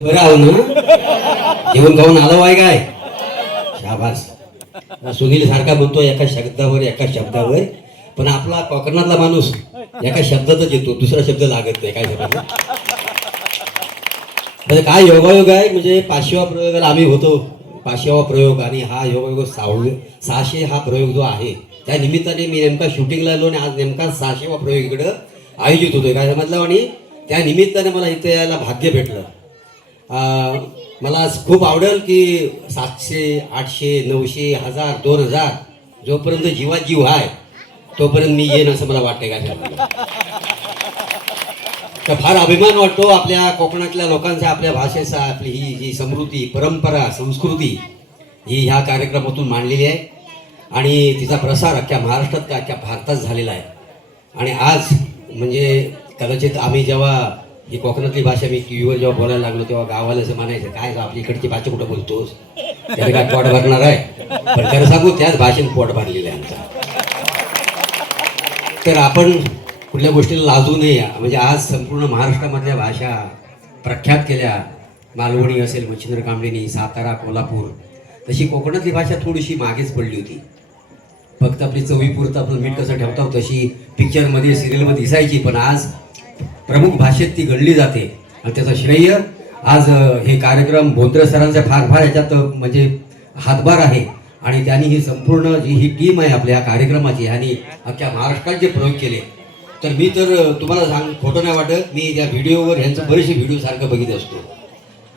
बरं आहो ना, जेवण खाऊन आलं वाय काय? शाबास. सुनील सारखा म्हणतो एका शब्दावर, पण आपला कोकणातला माणूस एका शब्दातच येतो, दुसरा शब्द लागत नाही. काय समजलं? म्हणजे काय योगायोग आहे. म्हणजे 500वा प्रयोगाला आम्ही होतो, 500वा प्रयोग, आणि हा योगायोग 600 हा प्रयोग जो आहे त्या निमित्ताने मी नेमका शूटिंगला आलो आणि आज नेमका 600वा प्रयोग इकडं आयोजित होतोय. काय समजलं? आणि त्या निमित्ताने मला इथे यायला भाग्य भेटलं. मला खूप आवडेल की 700, 800, 900, 1000, 2000 जोपर्यंत जीवात जीव आहे तोपर्यंत मी येईन असं मला वाटतंय. काय तर फार अभिमान वाटतो आपल्या कोकणातल्या लोकांचा, आपल्या भाषेचा, आपली ही जी समृद्धी, परंपरा, संस्कृती ही ह्या कार्यक्रमातून मांडलेली आहे आणि तिचा प्रसार अख्ख्या महाराष्ट्रात का अख्ख्या भारतात झालेला आहे. आणि आज म्हणजे कदाचित आम्ही जेव्हा ही कोकणातली भाषा मी टी व्हीवर जेव्हा बोलायला लागलो तेव्हा गावाला असं म्हणायचं, काय आपली इकडची भाषा कुठं बोलतोस, त्याला काय पोट भरणार आहे? पण खरं सांगू, त्याच भाषेने पोट भरलेलं आहे आमचं. तर आपण कुठल्या गोष्टीला लाजू नये. म्हणजे आज संपूर्ण महाराष्ट्रामधल्या भाषा प्रख्यात केल्या. मालवणी असेल, मच्छिंद्र कांबळेनी, सातारा, कोल्हापूर, तशी कोकणातली भाषा थोडीशी मागेच पडली होती. फक्त आपली चवीपुरतं आपण मीठ कसं ठेवतो तशी पिक्चरमध्ये, सिरियलमध्ये दिसायची, पण आज प्रमुख भाषेत ती गणली जाते. आणि त्याचं श्रेय आज हे कार्यक्रम बोंद्रे सरांचा फार याच्यात म्हणजे हातभार आहे. आणि त्यांनी ही संपूर्ण जी ही टीम आहे आपल्या कार्यक्रमाची, आणि अख्ख्या महाराष्ट्रात जे प्रयोग केले, तर मी तर तुम्हाला खोटं नाही वाटत, मी त्या व्हिडिओवर ह्यांचं बरेचसे व्हिडिओ सारखं बघित असतो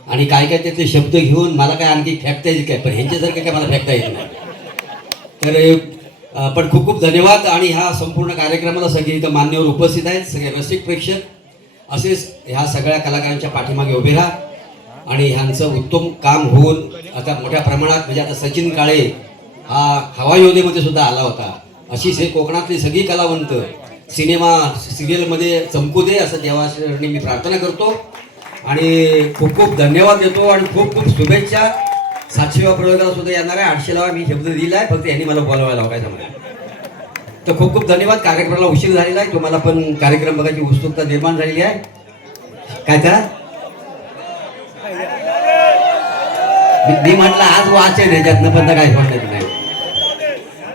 आणि काय त्यातले शब्द घेऊन मला काय आणखी फेकता येईल काय, पण ह्यांच्यासारखं काय मला फेकता येत नाही. तर पण खूप खूप धन्यवाद. आणि ह्या संपूर्ण कार्यक्रमाला सगळे इथं मान्यवर उपस्थित आहेत, सगळे रसिक प्रेक्षक असेच ह्या सगळ्या कलाकारांच्या पाठीमागे उभे राहा. आणि ह्यांचं उत्तम काम होऊन आता मोठ्या प्रमाणात, म्हणजे आता सचिन काळे हा हवा योद्धेमध्ये सुद्धा आला होता, अशीच हे कोकणातली सगळी कलावंत सिनेमा सिरियलमध्ये चमकू दे असं देवाचरणी मी प्रार्थना करतो. आणि खूप खूप धन्यवाद देतो आणि खूप खूप शुभेच्छा. 700व्या प्रयोगाला सुद्धा येणार आहे, 800ला मी शब्द दिला आहे, फक्त यांनी मला बोलवायला काय जमलं. तर खूप खूप धन्यवाद. कार्यक्रमाला उशीर झालेला आहे, तुम्हाला पण कार्यक्रम बघायची उत्सुकता निर्माण झालेली आहे. काय का मी म्हटलं आज वाचन ह्याच्यातनं, पण काय म्हणत नाही.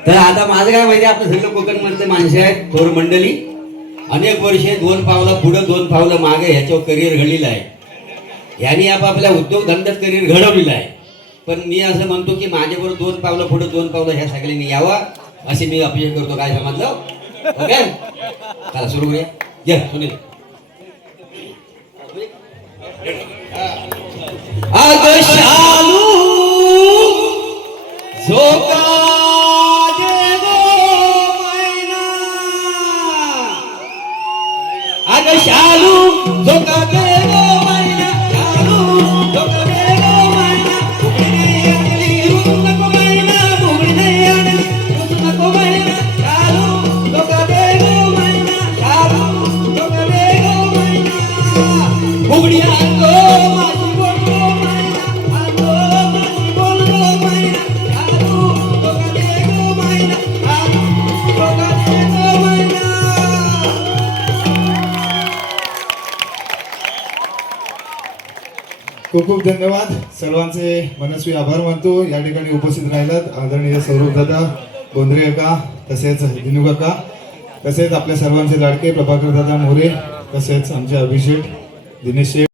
तर आता माझं काय माहिती, आपलं सगळं कोकण मधले माणसं आहेत, थोर मंडळी, अनेक वर्षे 2 पावलं पुढं 2 पावलं मागे ह्याच्यावर करिअर घडलेलं आहे. ह्यांनी आपापल्या उद्योगधंद्यात करिअर घडवलेलं आहे. पण मी असं म्हणतो की माझ्याबरोबर 2 पावलं पुढं 2 पावलं ह्या सगळ्यांनी यावा असे मी अपेक्षा करतो. काय समजलं? ओके, चला सुरू करूया. या सुनील. अग शालू झोका दे गो मैना, अग शालू झोका दे गो मैना, शालू झोका दे गो मैना, फुगडी नाही आणली रुसू नको मैना, फुगडी नाही आणली रुसू नको मैना, शालू झोका दे गो मैना, शालू झोका दे गो मैना, फुगडी आणतो माझी बोलतो मैना, आणतो माझी बोलतो मैना, शालू झोका दे गो मैना, शालू झोका दे गो मैना. खूप खूप धन्यवाद. सर्वांचे मनस्वी आभार मानतो. या ठिकाणी उपस्थित राहिलात आदरणीय सौरभ दादा, बोंद्रे काका, तसेच दिनू काका, तसेच आपल्या सर्वांचे लाडके प्रभाकर दादा मोरे, तसेच आमचे अभिषेक दिनेश शेठ.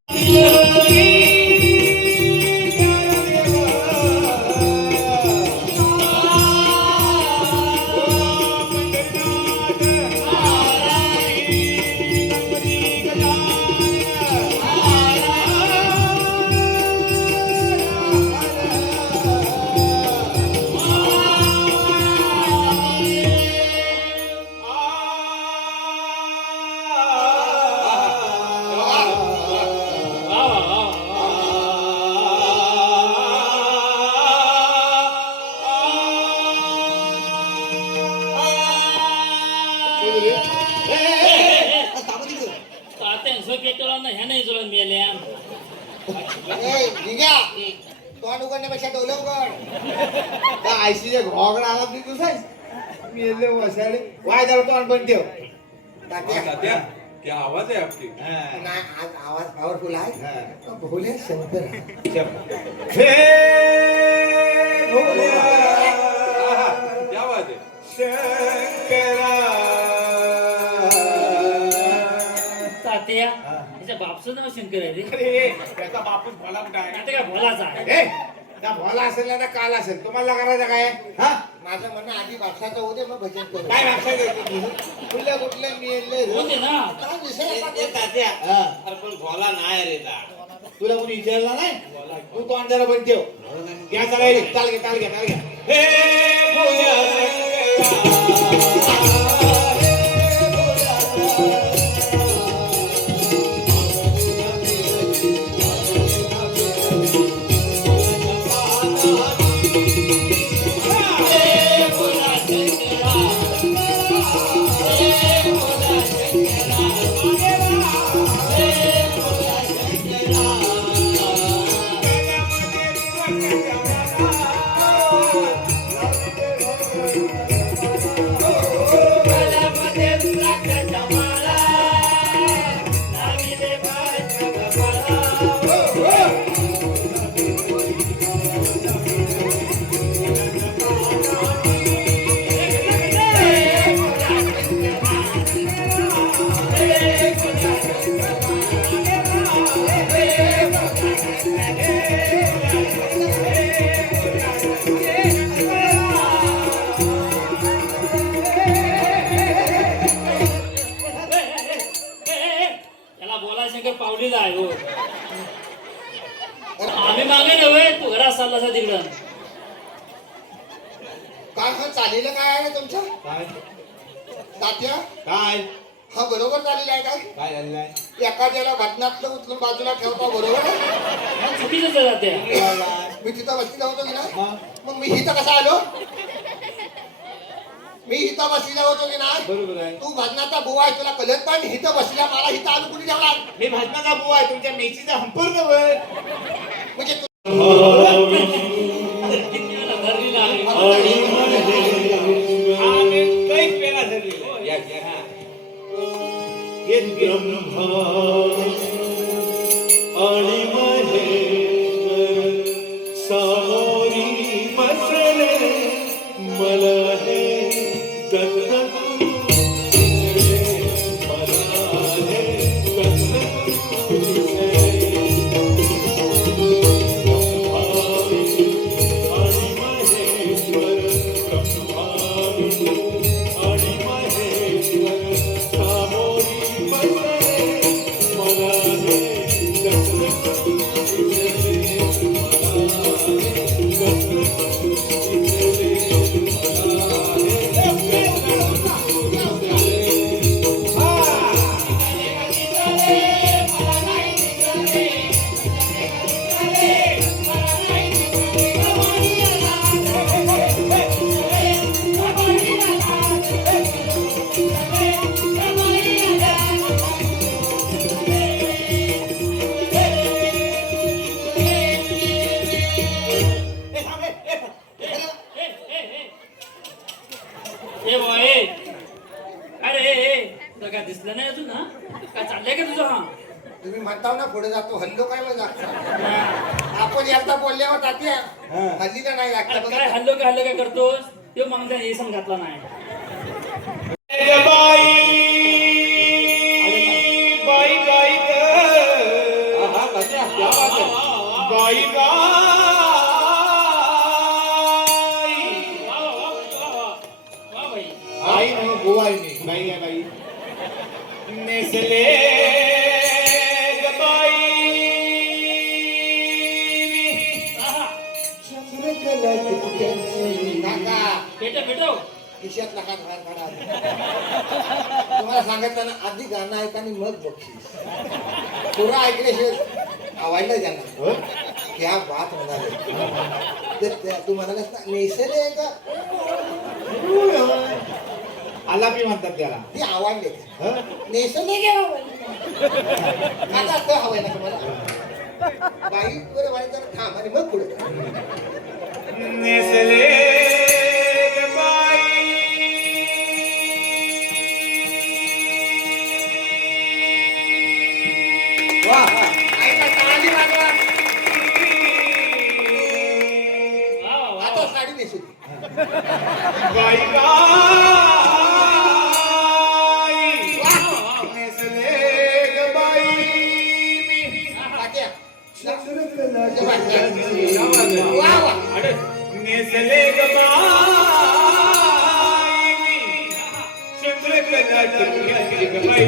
तोंड उघडण्यापेक्षा डोले उघड. आयसीचे घोगडा आला तुझ मी वसाडे वाय झालं तोंड पण ठेव. क्या आवाज है आपकी नाही आज आवाज पॉवरफुल आहे भोले शंकर हे भोला, क्या बात है शंकरा. तात्या त्याच्या बापचं नाव शंकर आहे रे अरे त्याचा बापच भला कुठं आहे आता काय भोलाचा आहे ए, त्या भोला असेल ना काल असेल तुम्हाला करायचं काय हा माझं म्हणणं आधी भाषाचं होऊ दे मग भजन करू काय भाषा देतो कुठल्या कुठल्या मी होते ना काय विषय असा ए, तात्या अरे पण भोला नाही रे ता तुला कोणी विचारला नाही तू तो अंधारा पण ठेव घ्या चला रे चाल घे चाल घे चाल घे हे भोला त्याला बोला शंकर पावलीला आहे हो आम्ही मागे नव्हे तू घरात चालला तिकडं काय हा चाललेलं काय आहे रे तुमचं काय तात्या काय हा बरोबर चाललेला आहे काय काय झालेलं आहे एखाद्याला घटनातलं उचलून बाजूला ठेवता बरोबर आहे मग चुकीचं आहे तात्या मी तिथं बसलेला होतो की नाही हा, मग मी इथं कसा आलो मी इथं बसलेला होतो की नाही बरोबर आहे तू भजनाचा बुवा आहे तुला कळत पण इथं बसला मला इथं आलो कुणी ठेवला मी भाजनाचा बुवा आहे तुमच्या मेचीचा हंपर नव्हे म्हणजे तू- किती वेळा धरलेला आहे आम्ही कैक पेला धरलेला आहे. या, या, हा. घेत, घेत. आणि महेश्वर सामोरी बसले मला हे दत्त ए बॉय अरे तुला काय दिसलं नाही अजून हा काय चाललंय का तुझं हा तुम्ही म्हणताव ना पुढे जातो हल्लो काय मग आपण एकदा बोलल्यावर तात्या हल्लीला नाही अरे लागतं काय बघा. हल्लो काय करतोस तो मग त्या येसन घातला नाही बाई बाई बाई हा, हा, तात्या, क्या बात आहे. बाई बाई वा, वा, वा, वा, वा. वा बाई आई म्हणून बुवा आहे मी बाई आहे बाई नेसले ग बाई आहा. काका भेटव खिशात नका बाहेर काढा तुम्हाला सांगितलं ना आधी गाणं ऐका आणि मग बक्षीस पुरा ऐकल्याशिवाय आवडलं त्यांना क्या बात म्हणाले तू म्हणालास ना नेसले का आलापी म्हणतात त्याला ती आवडले हं? नेसले का आता असं हवंय ना तुम्हाला बाई वर वाढायचं थांब आणि मग पुढे नेसले ग बाई वा वा. नेसले ग बाई मी चंद्रकला टुकड्यातली ग बाई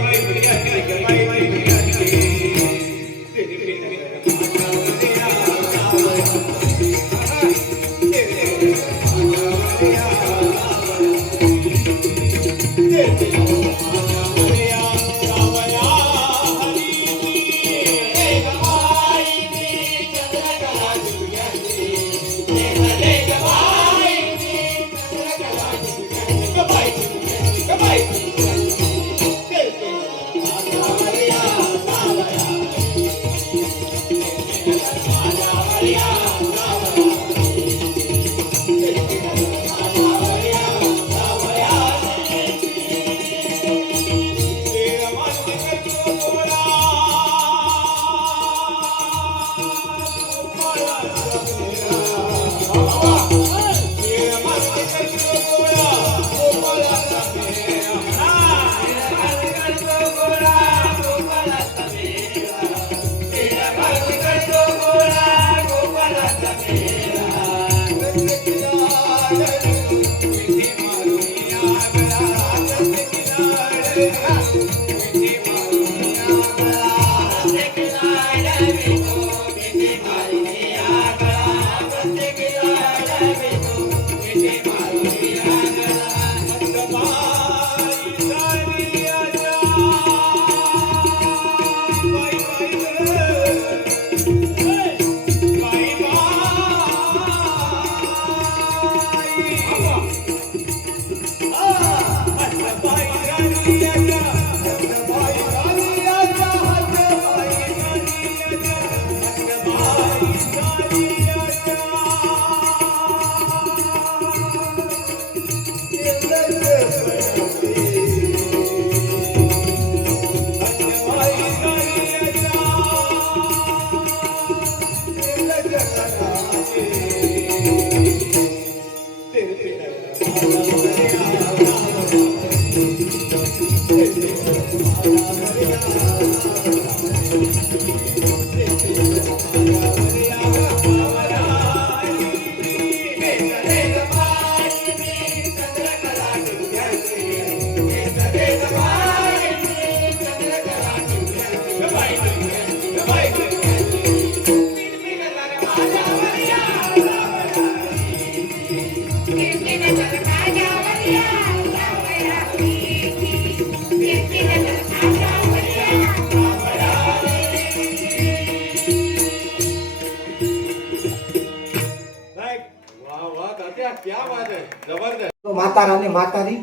म्हातारा आणि म्हातारी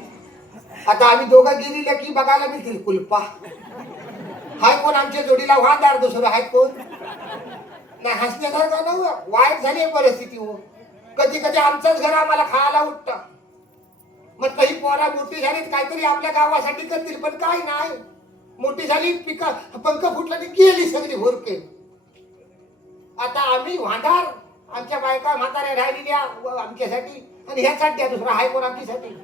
आता आम्ही दोघं गेलेल्या की बघायला मिळतील कुलपा. हाय कोण आमच्या जोडीला वादार दुसरं हाय कोण नाही. हसण्यासारखं ना वाईट झाली परिस्थिती हो. कधी कधी आमचंच घर आम्हाला खायला उठतं. मग काही पोरा मोठी झालीत काहीतरी आपल्या गावासाठी करतील पण काय नाही. मोठी झाली पिका पंख फुटला की गेली सगळी भोरके. आता आम्ही वांडार आमच्या बायका म्हाताऱ्या राहिलेल्या आमच्यासाठी आणि ह्यासाठी दुसरा हाय कोण आमच्यासाठी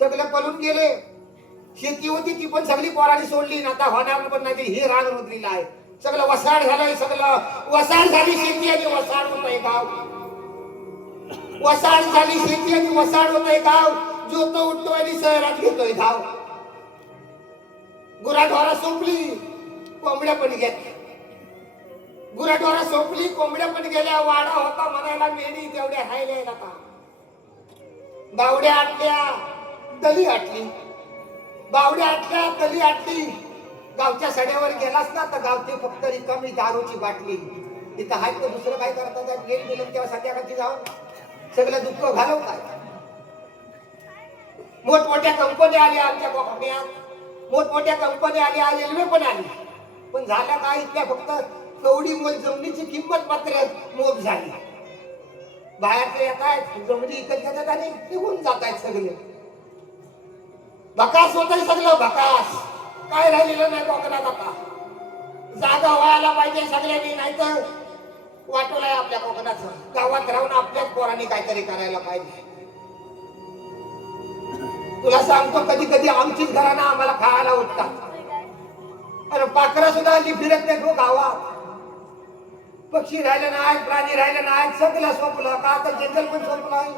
सगळं पळून गेले. शेती होती ती पण सगळी पोरांनी सोडली. आता होणार पण नाही. हे राग रोजलेला आहे. सगळं वसाड झालंय. सगळं वसाड झाली शेती आणि वसाड होतंय गाव. वसाड झाली शेती आणि वसाड होतंय गाव. जो तो उठतो आणि शहरात घेतोय धाव. गुराढोरा सोपली कोंबड्या पण गेल्या. गुराढोरा सोपली कोंबड्या पण गेल्या. वाडा होता म्हणायला मेढी तेवढ्या राहिल्या आता. बावड्या आटल्या तली आटली. बावड्या आटल्या तली आटली. गावच्या सड्यावर गेलास ना तर गावची फक्त रिकामी दारूची बाटली. तिथं हाय तर दुसरं काय करतात. गेल गेलं तेव्हा संध्याकाळची जाऊन सगळं दुःख घालवतात. मोठमोठ्या कंपन्या आल्या आमच्या कोकणात. मोठमोठ्या कंपन्या आल्या. रेल्वे पण आली. पण झालं काय इथल्या फक्त कवडी मोल जमिनीची किंमत मात्र मोप झाली. बाहेरचे येत आहेत जमिनी इकत घेतात आणि निघून जात आहेत सगळे. भकास होत आहे सगळं भकास. काय राहिलेलं नाही कोकणात आता. जागा व्हायला पाहिजे सगळ्यांनी नाही तर वाटोला आहे आपल्या कोकणाचं. गावात राहून आपल्याच पोरांनी काहीतरी करायला पाहिजे. तुला सांगतो कधी कधी आमचीच घरांना आम्हाला खायला उठतात. अरे पाखरं सुद्धा हल्ली फिरत नाही हो गावात. पक्षी राहिले नाहीत, प्राणी राहिले नाहीत, सगळं संपलं का आता जंगल पण संपलं आहे.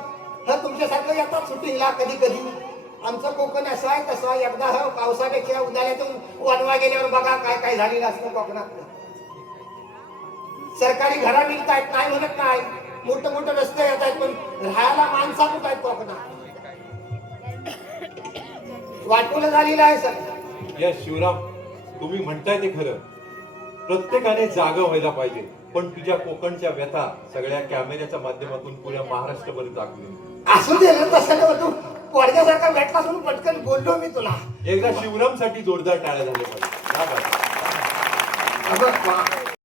हा तुमच्यासारखं येतात सुट्टीला कधी कधी. आमचं कोकण असं आहे तसं आहे. एकदा हा पावसापेक्षा उन्हाळ्यातून वनवा गेल्यावर बघा काय काय झालेलं असतं कोकणात. सरकारी घरा मिळत आहेत नाही म्हणत नाही, मोठे मोठे रस्ते येत आहेत, पण राहायला माणसा कुठं आहेत कोकणात. वाटोलं झालेलं आहे सर. या शिवराम, तुम्ही म्हणताय ते खरं. प्रत्येकाने जागा व्हायला पाहिजे, पण तुझ्या कोकणच्या व्यथा सगळ्या कॅमेऱ्याच्या माध्यमातून पुऱ्या महाराष्ट्रभर जागली. असू दे ना, तसं नाही तू पोरग्यासारखा भेटला म्हणून पटकन बोललो मी तुला. एकदा शिवरामसाठी जोरदार टाळ्या झाल्या पाहिजे. अगं,